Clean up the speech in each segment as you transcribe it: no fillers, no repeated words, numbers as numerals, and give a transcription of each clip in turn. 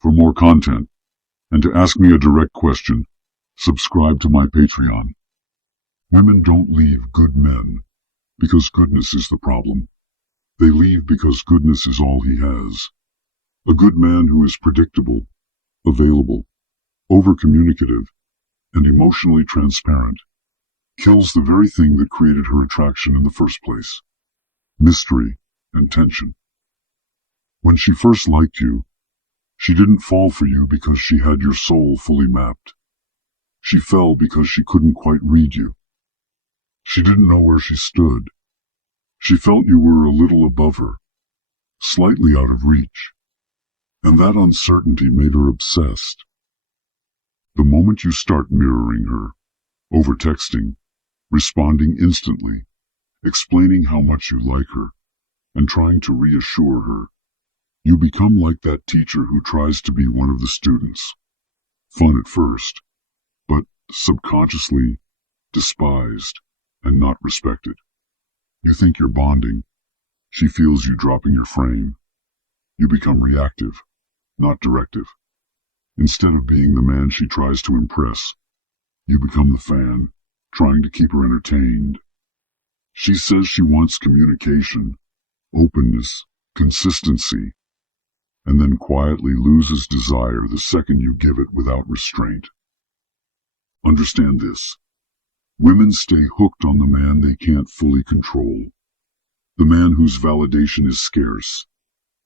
For more content, and to ask me a direct question, subscribe to my Patreon. Women don't leave good men because goodness is the problem. They leave because goodness is all he has. A good man who is predictable, available, over-communicative, and emotionally transparent kills the very thing that created her attraction in the first place: mystery and tension. When she first liked you, she didn't fall for you because she had your soul fully mapped. She fell because she couldn't quite read you. She didn't know where she stood. She felt you were a little above her, slightly out of reach, and that uncertainty made her obsessed. The moment you start mirroring her, over-texting, responding instantly, explaining how much you like her, and trying to reassure her, you become like that teacher who tries to be one of the students. Fun at first, but subconsciously despised and not respected. You think you're bonding. She feels you dropping your frame. You become reactive, not directive. Instead of being the man she tries to impress, you become the fan, trying to keep her entertained. She says she wants communication, openness, consistency, and then quietly loses desire the second you give it without restraint. Understand this. Women stay hooked on the man they can't fully control. The man whose validation is scarce,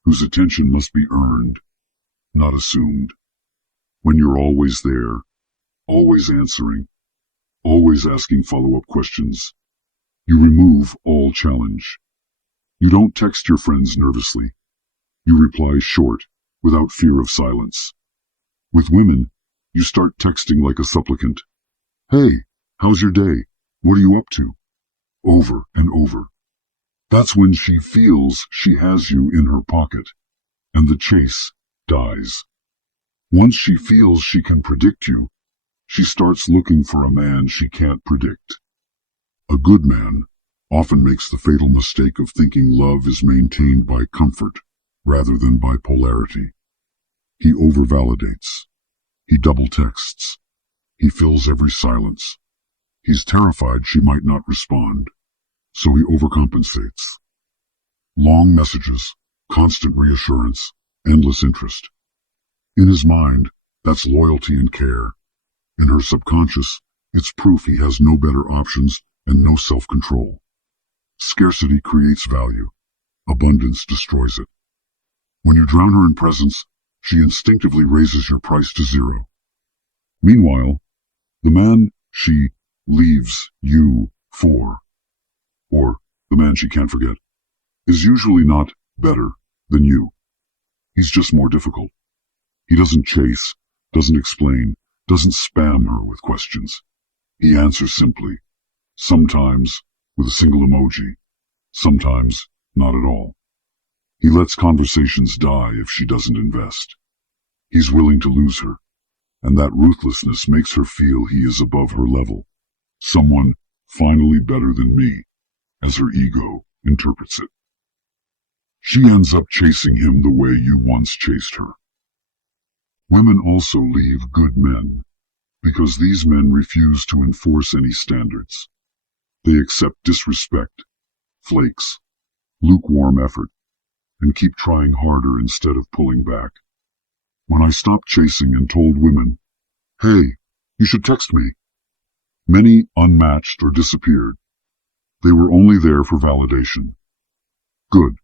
whose attention must be earned, not assumed. When you're always there, always answering, always asking follow-up questions, you remove all challenge. You don't text your friends nervously. You reply short, without fear of silence. With women, you start texting like a supplicant. Hey, how's your day? What are you up to? Over and over. That's when she feels she has you in her pocket, and the chase dies. Once she feels she can predict you, she starts looking for a man she can't predict. A good man often makes the fatal mistake of thinking love is maintained by comfort rather than by polarity. He over-validates. He double-texts. He fills every silence. He's terrified she might not respond, so he overcompensates. Long messages, constant reassurance, endless interest. In his mind, that's loyalty and care. In her subconscious, it's proof he has no better options and no self-control. Scarcity creates value. Abundance destroys it. When you drown her in presents, she instinctively raises your price to zero. Meanwhile, the man she leaves you for, or the man she can't forget, is usually not better than you. He's just more difficult. He doesn't chase, doesn't explain, doesn't spam her with questions. He answers simply, sometimes with a single emoji, sometimes not at all. He lets conversations die if she doesn't invest. He's willing to lose her, and that ruthlessness makes her feel he is above her level. Someone finally better than me, as her ego interprets it. She ends up chasing him the way you once chased her. Women also leave good men because these men refuse to enforce any standards. They accept disrespect, flakes, lukewarm effort, and keep trying harder instead of pulling back. When I stopped chasing and told women, hey, you should text me, many unmatched or disappeared. They were only there for validation. Good.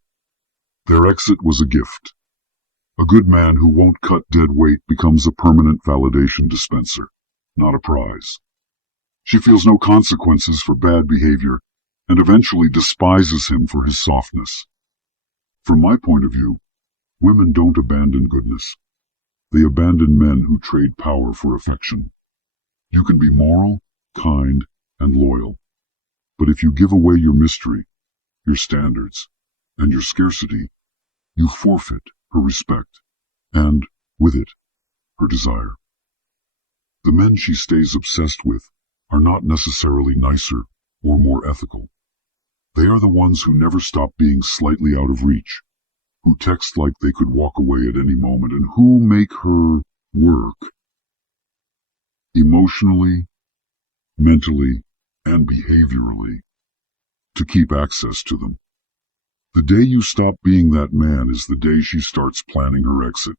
Their exit was a gift. A good man who won't cut dead weight becomes a permanent validation dispenser, not a prize. She feels no consequences for bad behavior and eventually despises him for his softness. From my point of view, women don't abandon goodness. They abandon men who trade power for affection. You can be moral, kind, and loyal, but if you give away your mystery, your standards, and your scarcity, you forfeit her respect, and, with it, her desire. The men she stays obsessed with are not necessarily nicer or more ethical. They are the ones who never stop being slightly out of reach, who text like they could walk away at any moment, and who make her work emotionally, mentally, and behaviorally to keep access to them. The day you stop being that man is the day she starts planning her exit.